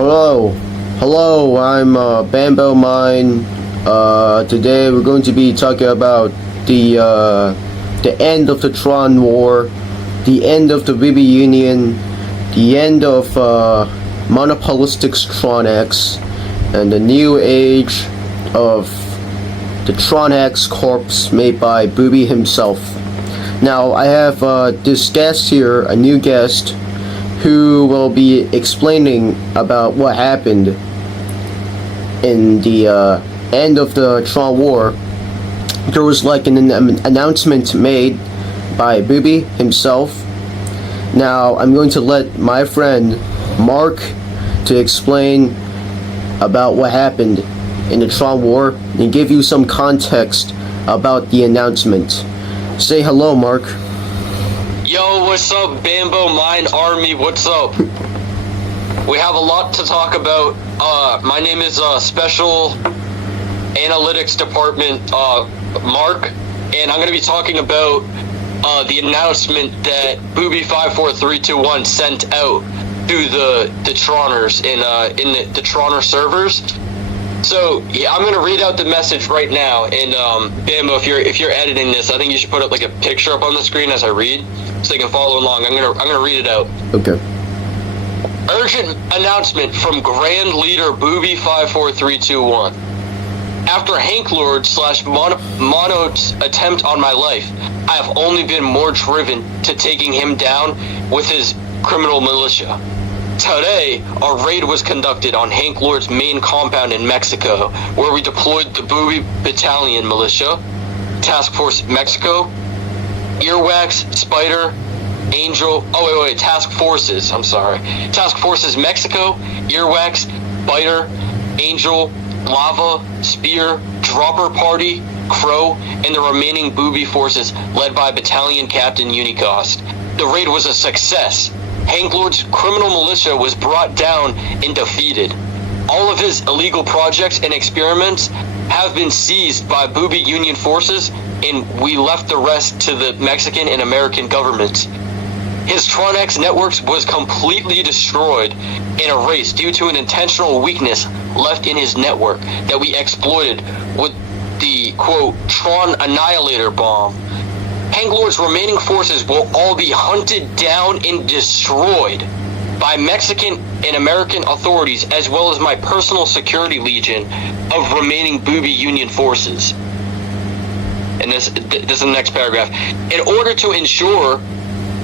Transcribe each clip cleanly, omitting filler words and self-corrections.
Hello, I'm Bambo Mine. Today we're going to be talking about the end of the Tron War, the end of the BB Union, the end of monopolistic Tronhaxx, and the new age of the Tronhaxx corpse made by Booby himself. Now I have this guest here, a new guest, who will be explaining about what happened in the end of the Tron War. There was like an announcement made by Booby himself. Now I'm going to let my friend Mark to explain about what happened in the Tron War and give you some context about the announcement. Say hello, Mark. Yo, what's up, Bambo Mine Army? What's up? We have a lot to talk about. My name is Special Analytics Department Mark, and I'm going to be talking about the announcement that Booby 54321 sent out to the Troners in the Troner servers. So yeah, I'm gonna read out the message right now, and Bambo, if you're editing this, I think you should put up like a picture up on the screen as I read, so you can follow along. I'm gonna read it out. Okay. Urgent announcement from Grand Leader Booby 54321. After Hank Lord / Mono's attempt on my life, I have only been more driven to taking him down with his criminal militia. Today, a raid was conducted on Hank Lord's main compound in Mexico, where we deployed the Booby Battalion Militia, Task Force Mexico, Earwax, Spider, Angel, Task Forces, Task Forces Mexico, Earwax, Spider, Angel, Lava, Spear, Dropper Party, Crow, and the remaining Booby forces led by Battalion Captain Unicost. The raid was a success. Hank Lord's criminal militia was brought down and defeated. All of his illegal projects and experiments have been seized by Booby Union forces, and we left the rest to the Mexican and American governments. His Tronhaxx networks was completely destroyed and erased due to an intentional weakness left in his network that we exploited with the, quote, Tron Annihilator bomb. Hank Lord's remaining forces will all be hunted down and destroyed by Mexican and American authorities, as well as my personal security legion of remaining Booby Union forces. And this is the next paragraph. In order to ensure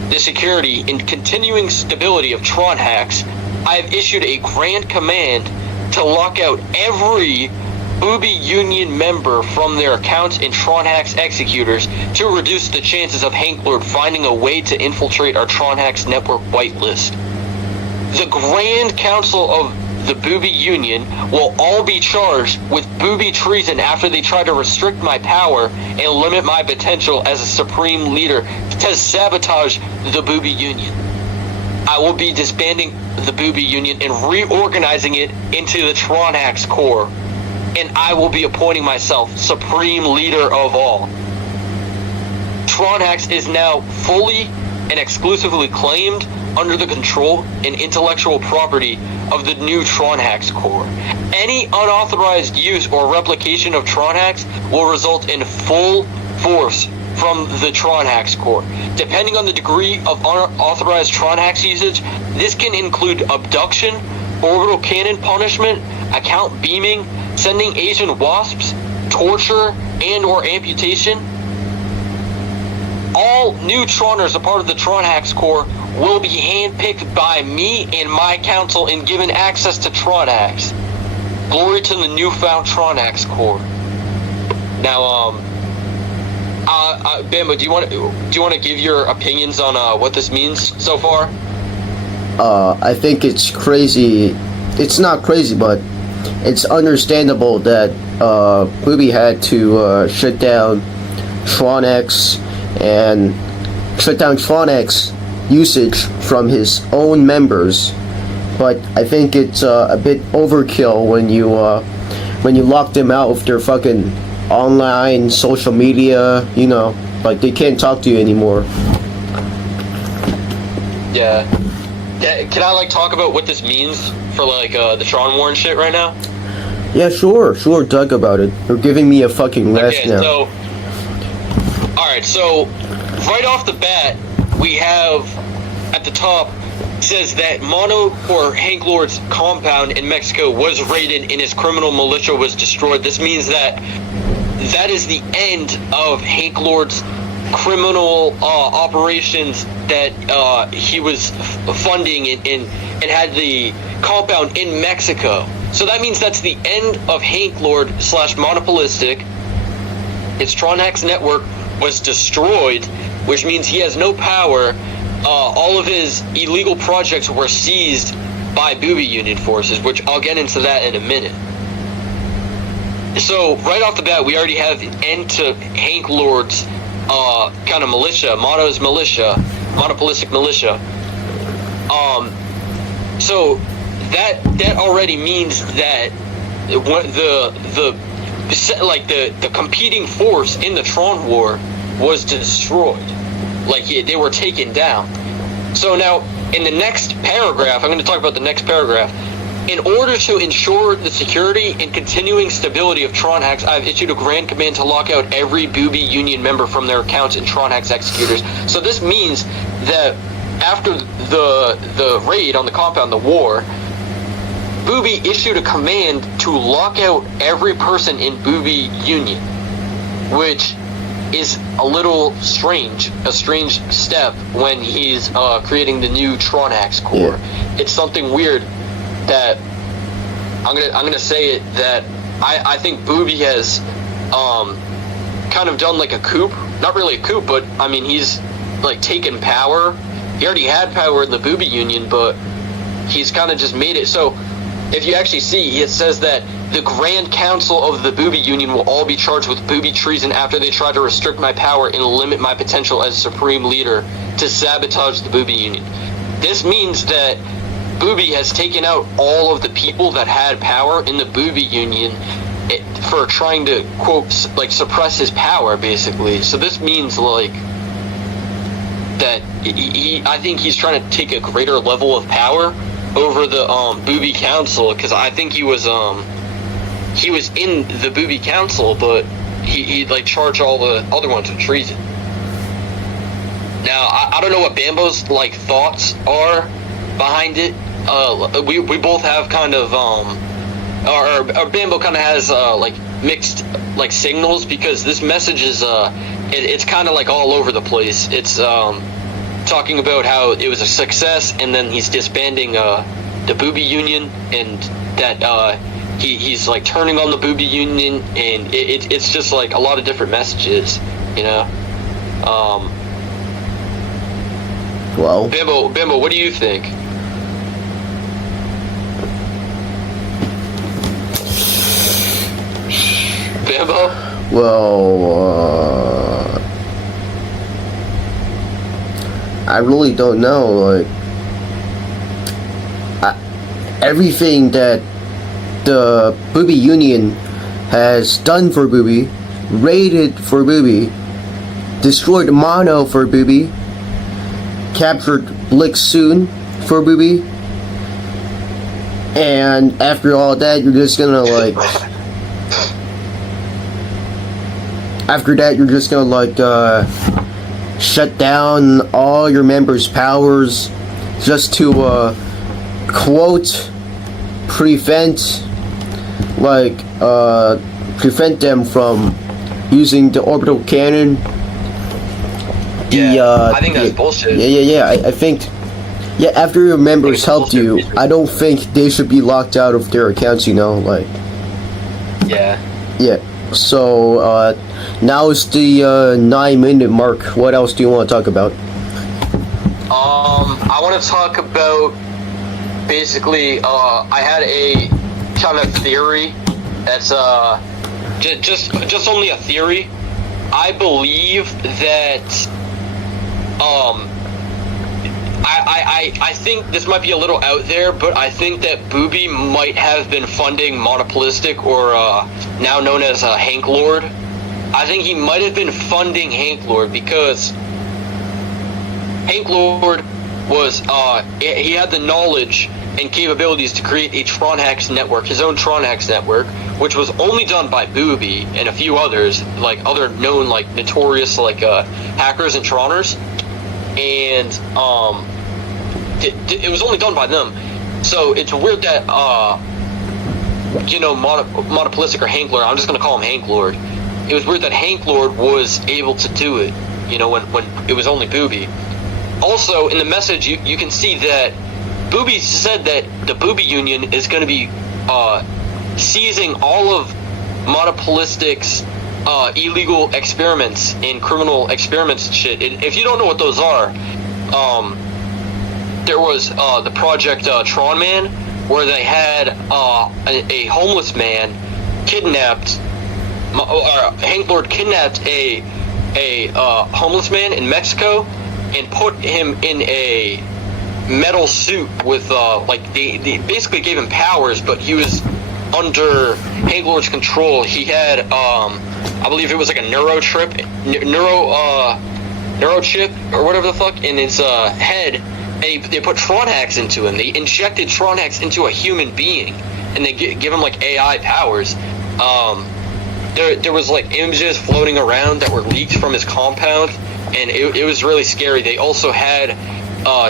the security and continuing stability of Tronhaxx, I have issued a grand command to lock out every Booby Union member from their accounts in Tronhaxx executors to reduce the chances of Hank Lord finding a way to infiltrate our Tronhaxx network whitelist. The Grand Council of the Booby Union will all be charged with booby treason after they try to restrict my power and limit my potential as a supreme leader to sabotage the Booby Union. I will be disbanding the Booby Union and reorganizing it into the Tronhaxx Corps. And I will be appointing myself supreme leader of all. Tronhaxx is now fully and exclusively claimed under the control and intellectual property of the new Tronhaxx Corps. Any unauthorized use or replication of Tronhaxx will result in full force from the Tronhaxx Corps. Depending on the degree of unauthorized Tronhaxx usage, this can include abduction, orbital cannon punishment, account beaming, sending Asian wasps, torture, and or amputation. All new Troners a part of the Tronhaxx Corps will be handpicked by me and my council and given access to Tronhaxx. Glory to the newfound Tronhaxx Corps. Now, Bambo, do you want to give your opinions on what this means so far? I think it's crazy. It's not crazy, but it's understandable that Booby had to shut down Tronhaxx and shut down Tronhaxx usage from his own members. But I think it's a bit overkill when you lock them out of their fucking online social media. You know, like they can't talk to you anymore. Yeah. can I like talk about what this means for like the Tron War and shit right now? Yeah, sure, talk about it. You're giving me a fucking rest Okay, now. so alright, so right off the bat, we have at the top says that Mono or Hank Lord's compound in Mexico was raided and his criminal militia was destroyed. This means that is the end of Hank Lord's criminal operations that he was funding and had the compound in Mexico. So that means that's the end of Hank Lord / Monopolistic. His Tronhaxx network was destroyed, which means he has no power. All of his illegal projects were seized by Booby Union forces, which I'll get into that in a minute. So right off the bat, we already have the end to Hank Lord's kind of militia, Mono's militia, monopolistic militia. So that already means that the competing force in the Tron War was destroyed. Like they were taken down. So now in the next paragraph, I'm going to talk about the next paragraph. In order to ensure the security and continuing stability of Tronhaxx, I've issued a grand command to lock out every Booby Union member from their accounts in Tronhaxx executors. So this means that after the raid on the compound, the war, Booby issued a command to lock out every person in Booby Union, which is a little strange, a strange step when he's creating the new Tronhaxx core. Yeah. It's something weird that I'm gonna say it that I think Booby has kind of done like a coup. Not really a coup, but I mean he's like taken power. He already had power in the Booby Union, but he's kind of just made it so. If you actually see, it says that the Grand Council of the Booby Union will all be charged with booby treason after they try to restrict my power and limit my potential as supreme leader to sabotage the Booby Union. This means that Booby has taken out all of the people that had power in the Booby Union for trying to, quote, like suppress his power, basically. So this means, like, that I think he's trying to take a greater level of power over the Booby Council, because I think he was in the Booby Council, but he like charged all the other ones with treason. Now I don't know what Bambo's like thoughts are behind it. We both have kind of or Bambo kind of has like mixed like signals, because this message is it's kind of like all over the place. It's talking about how it was a success, and then he's disbanding the Booby Union, and that he's like turning on the Booby Union, and it's just like a lot of different messages, you know. Well, Bimbo, what do you think? Bimbo? Well, I really don't know. Like, everything that the Booby Union has done for Booby, raided for Booby, destroyed Mono for Booby, captured Blick soon for Booby, and after all that, you're just gonna like. After that, you're just gonna like shut down all your members' powers just to quote prevent them from using the orbital cannon. I think that's bullshit. Yeah. I think after your members helped you, I don't think they should be locked out of their accounts. You know, like. Yeah. Yeah. So now is the 9-minute mark. What else do you want to talk about? I want to talk about basically. I had a kind of theory that's just only a theory. I believe that I think this might be a little out there, but I think that Booby might have been funding Monopolistic, or now known as Hank Lord. I think he might have been funding Hank Lord, because Hank Lord was he had the knowledge and capabilities to create a Tronhaxx network, his own Tronhaxx network, which was only done by Booby and a few others, like other known, like notorious, like hackers and Troners, and it was only done by them. So it's weird that Monopolistic or Hank Lord, I'm just gonna call him Hank Lord. It was weird that Hank Lord was able to do it, when it was only Booby. Also, in the message, you can see that Booby said that the Booby Union is going to be seizing all of Monopolistic's illegal experiments and criminal experiments and shit. If you don't know what those are, there was the Project Tronman, where they had a homeless man kidnapped. Hank Lord kidnapped a homeless man in Mexico and put him in a metal suit with they basically gave him powers, but he was under Hank Lord's control. He had I believe it was like a neuro chip or whatever the fuck in his head, and they put Tronhaxx into him. They injected Tronhaxx into a human being, and they give him like AI powers. There was like images floating around that were leaked from his compound, and it was really scary. They also had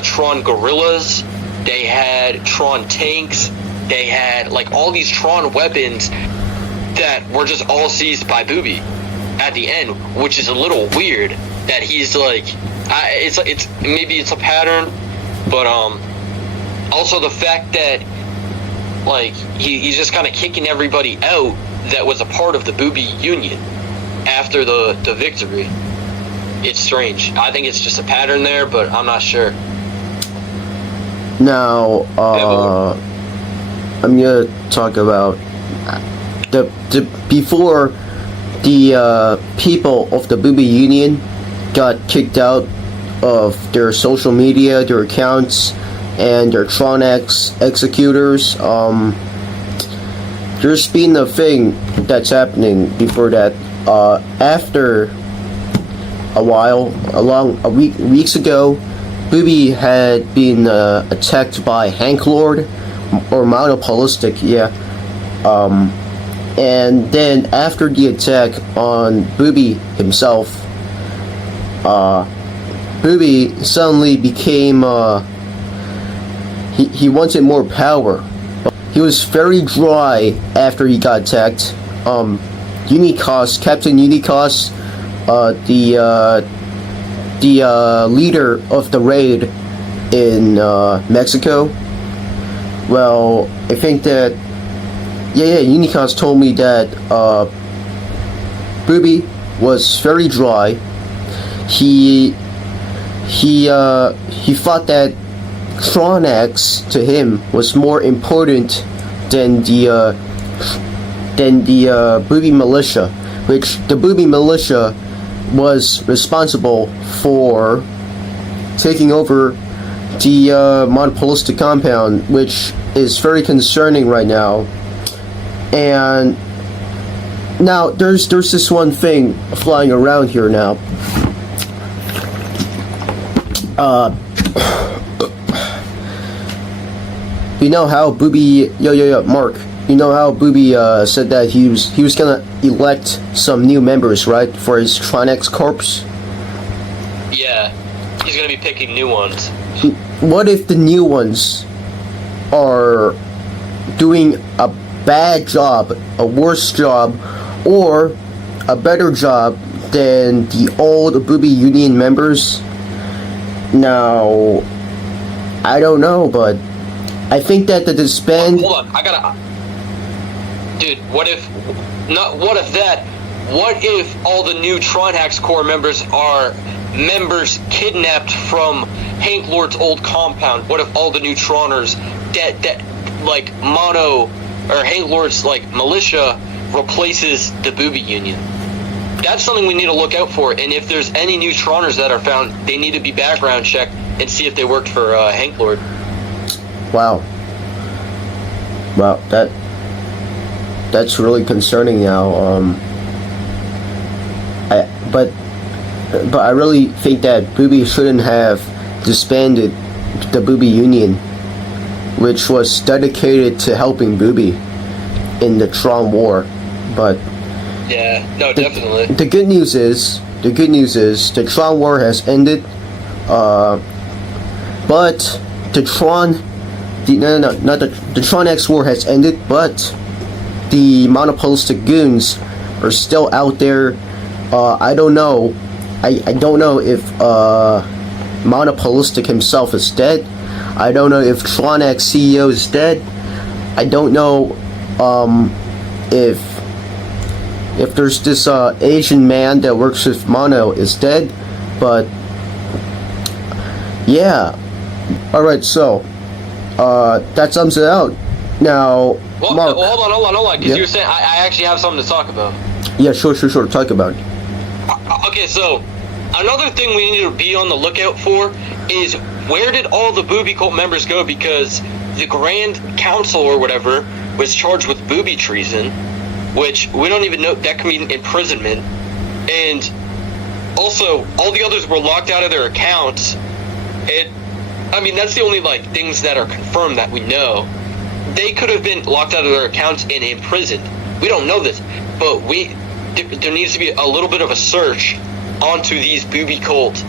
Tron gorillas, they had Tron tanks, they had like all these Tron weapons that were just all seized by Booby at the end, which is a little weird that he's like, it's maybe it's a pattern, but also the fact that like he's just kind of kicking everybody out that was a part of the Booby Union after the victory. It's strange. I think it's just a pattern there, but I'm not sure. Now, I'm gonna talk about before the people of the Booby Union got kicked out of their social media, their accounts, and their Tronhaxx executors. There's been a thing that's happening before that. After a while, weeks ago, Booby had been attacked by Hank Lord or Monopolistic, yeah. And then after the attack on Booby himself, Booby suddenly became he wanted more power. He was very dry after he got attacked. Captain Unicos, the leader of the raid in Mexico. Well, I think that Unicos told me that Booby was very dry. He thought that Tronhaxx to him was more important than the Booby militia, which the Booby militia was responsible for taking over the Monopolistic compound, which is very concerning right now. And now there's this one thing flying around here now. You know how Booby, Mark, you know how Booby said that he was gonna elect some new members, right, for his Tronhaxx corps? Yeah, he's gonna be picking new ones. What if the new ones are doing a bad job, a worse job, or a better job than the old Booby Union members? Now, I don't know, but I think that the disband... Hold on, Dude, what if all the new Tronhaxx Corps members are members kidnapped from Hank Lord's old compound? What if all the new Troners that like Mono or Hank Lord's like militia replaces the Booby Union? That's something we need to look out for, and if there's any new Troners that are found, they need to be background checked and see if they worked for Hank Lord. Wow, that's really concerning now. But I really think that Booby shouldn't have disbanded the Booby Union, which was dedicated to helping Booby in the Tron War. But Yeah, no, definitely. the good news is the Tron War has ended. But the Tronhaxx War has ended, but the monopolistic goons are still out there. I don't know. I don't know if Monopolistic himself is dead. I don't know if Tronhaxx CEO is dead. I don't know if there's this Asian man that works with Mono is dead. But yeah. Alright, so that sums it out. Now, Well, Mark. hold on, because Yeah. you were saying I actually have something to talk about. Yeah, sure. Talk about it. Okay, so another thing we need to be on the lookout for is where did all the Booby Cult members go? Because the Grand Council or whatever was charged with booby treason, which we don't even know, that could mean imprisonment. And also, all the others were locked out of their accounts. I mean, that's the only things that are confirmed that we know. They could have been locked out of their accounts and imprisoned. We don't know this, but there needs to be a little bit of a search onto these Booby Cult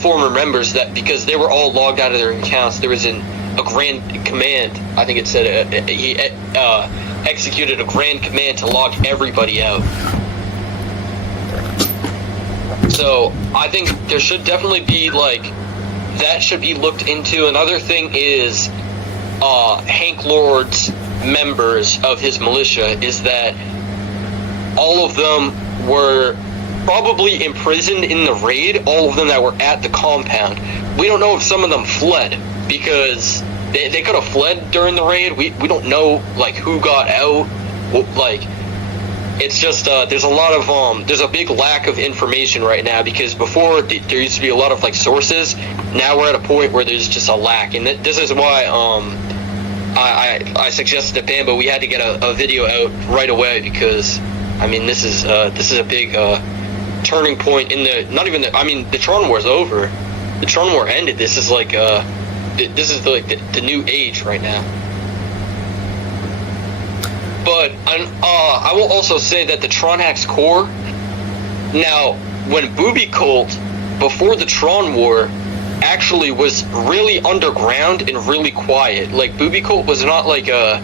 former members, that because they were all logged out of their accounts. There was a grand command. I think it said he executed a grand command to log everybody out. So I think there should definitely be that should be looked into. Another thing is Hank Lord's members of his militia is that all of them were probably imprisoned in the raid, all of them that were at the compound. We don't know if some of them fled, because they could have fled during the raid. We don't know who got out. It's just there's a lot of there's a big lack of information right now, because before there used to be a lot of sources. Now we're at a point where there's just a lack, and this is why I suggested to Bambo we had to get a video out right away, because I mean this is a big turning point in the the Tron War's over. The Tron War ended. This is the new age right now. But I will also say that the Tronhaxx core, now, when Booby Cult, before the Tron War, actually was really underground and really quiet. Booby Cult was not a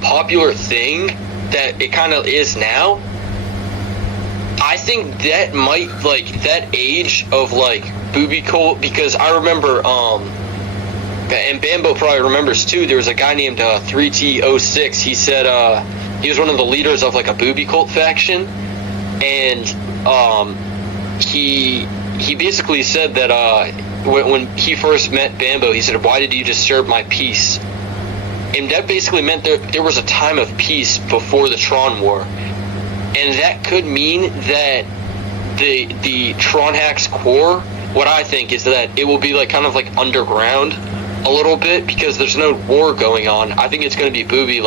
popular thing that it kind of is now. I think that might, that age of, Booby Cult, because I remember, and Bambo probably remembers too, there was a guy named 3T06. He said he was one of the leaders of a Booby Cult faction, and he basically said that when he first met Bambo, he said, "Why did you disturb my peace?" And that basically meant there was a time of peace before the Tron War, and that could mean that the Tronhaxx core, what I think is that it will be kind of underground a little bit, because there's no war going on. I think it's going to be Booby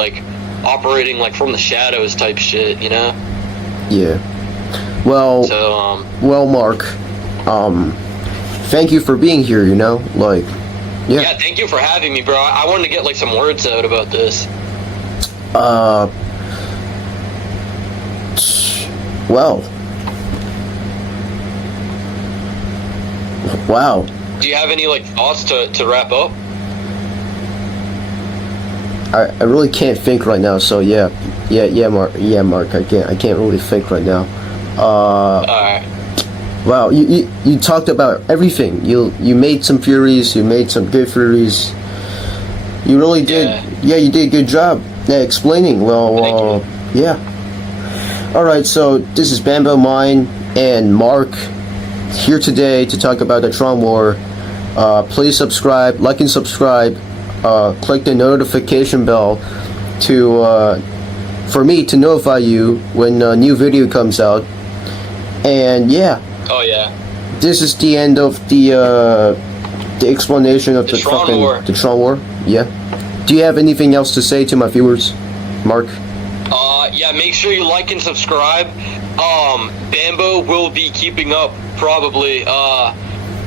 operating from the shadows type shit, you know? Yeah. Well, so well, Mark, thank you for being here, yeah. Yeah, thank you for having me, bro. I wanted to get some words out about this. Well. Wow. Do you have any thoughts to wrap up? I really can't think right now, so yeah, Mark, I can't really think right now. Alright. Wow, you talked about everything. You made some theories, you made some good theories. You really did. Yeah, you did a good job explaining. Well, yeah. Alright, so this is Bambo Mine and Mark here today to talk about the Tron War. Please subscribe, like and subscribe. Click the notification bell for me to notify you when a new video comes out. And yeah. Oh yeah. This is the end of the explanation of the Tron War. The Tron War. Yeah. Do you have anything else to say to my viewers, Mark? Yeah, make sure you like and subscribe. Bambo will be keeping up probably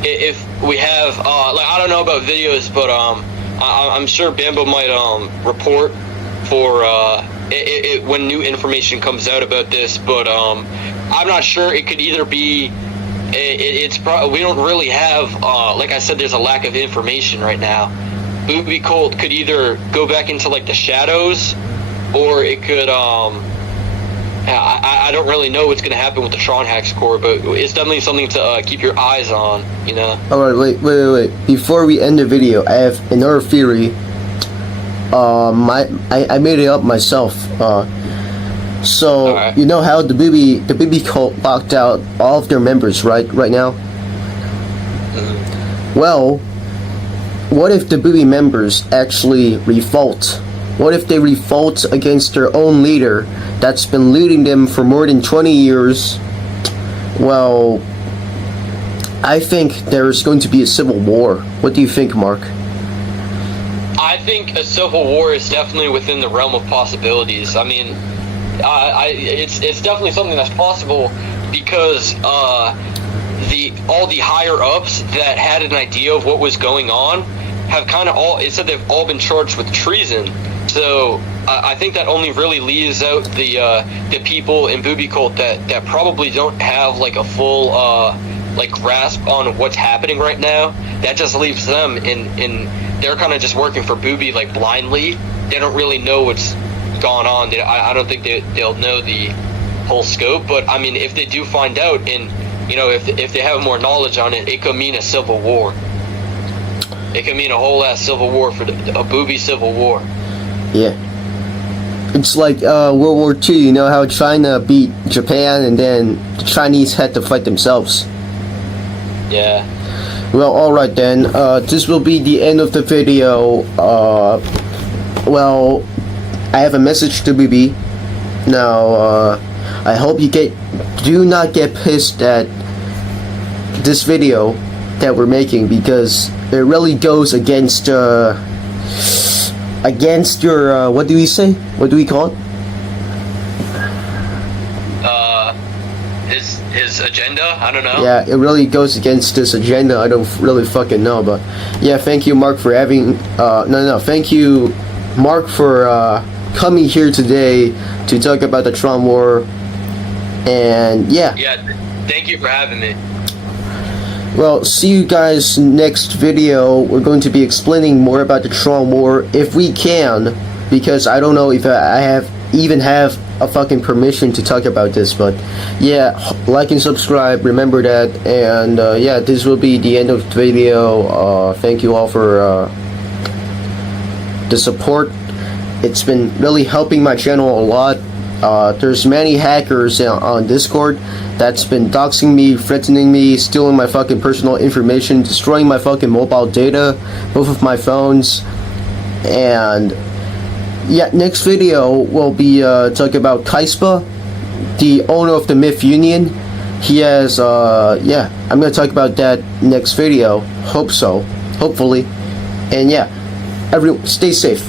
if we have like, I don't know about videos, but I'm sure Bambo might report for when new information comes out about this. But I'm not sure. It could either be we don't really have like I said, there's a lack of information right now. Booby Cult could either go back into like the shadows, or it could I don't really know what's going to happen with the Tronhaxx core, but it's definitely something to keep your eyes on, you know? Alright, wait. Before we end the video, I have another theory. I made it up myself. So, Alright. you know how the Booby Cult locked out all of their members, right now? Mm-hmm. Well, what if the Booby members actually revolt? What if they revolt against their own leader that's been looting them for more than 20 years? Well, I think there's going to be a civil war. What do you think, Mark? I think a civil war is definitely within the realm of possibilities. I mean, it's definitely something that's possible, because all the higher ups that had an idea of what was going on have kind of it said they've all been charged with treason. So I think that only really leaves out the people in Booby Cult that probably don't have like a full like grasp on what's happening right now. That just leaves them in they're kind of just working for Booby like blindly. They don't really know what's gone on. I don't think they'll know the whole scope. But I mean, if they do find out, and you know, if they have more knowledge on it, it could mean a civil war. It could mean a whole ass civil war for a Booby civil war. Yeah. It's like World War II, you know how China beat Japan and then the Chinese had to fight themselves. Yeah. Well, alright then, this will be the end of the video. Well, I have a message to BB. Now, I hope you do not get pissed at this video that we're making, because it really goes against your, what do we say? What do we call it? His agenda? I don't know. Yeah, it really goes against this agenda. I don't really fucking know, but yeah, thank you, Mark, for having, thank you, Mark, for coming here today to talk about the Tron War, and yeah. Yeah, thank you for having me. Well, see you guys next video. We're going to be explaining more about the Tron War, if we can, because I don't know if I even have a fucking permission to talk about this, but yeah, like and subscribe, remember that, and yeah, this will be the end of the video. Thank you all for the support. It's been really helping my channel a lot. There's many hackers on Discord that's been doxing me, threatening me, stealing my fucking personal information, destroying my fucking mobile data, both of my phones. And yeah, next video will be talking about Kaispa, the owner of the Myth Union. He has yeah, I'm gonna talk about that next video. Hope so, hopefully. And yeah, everyone stay safe.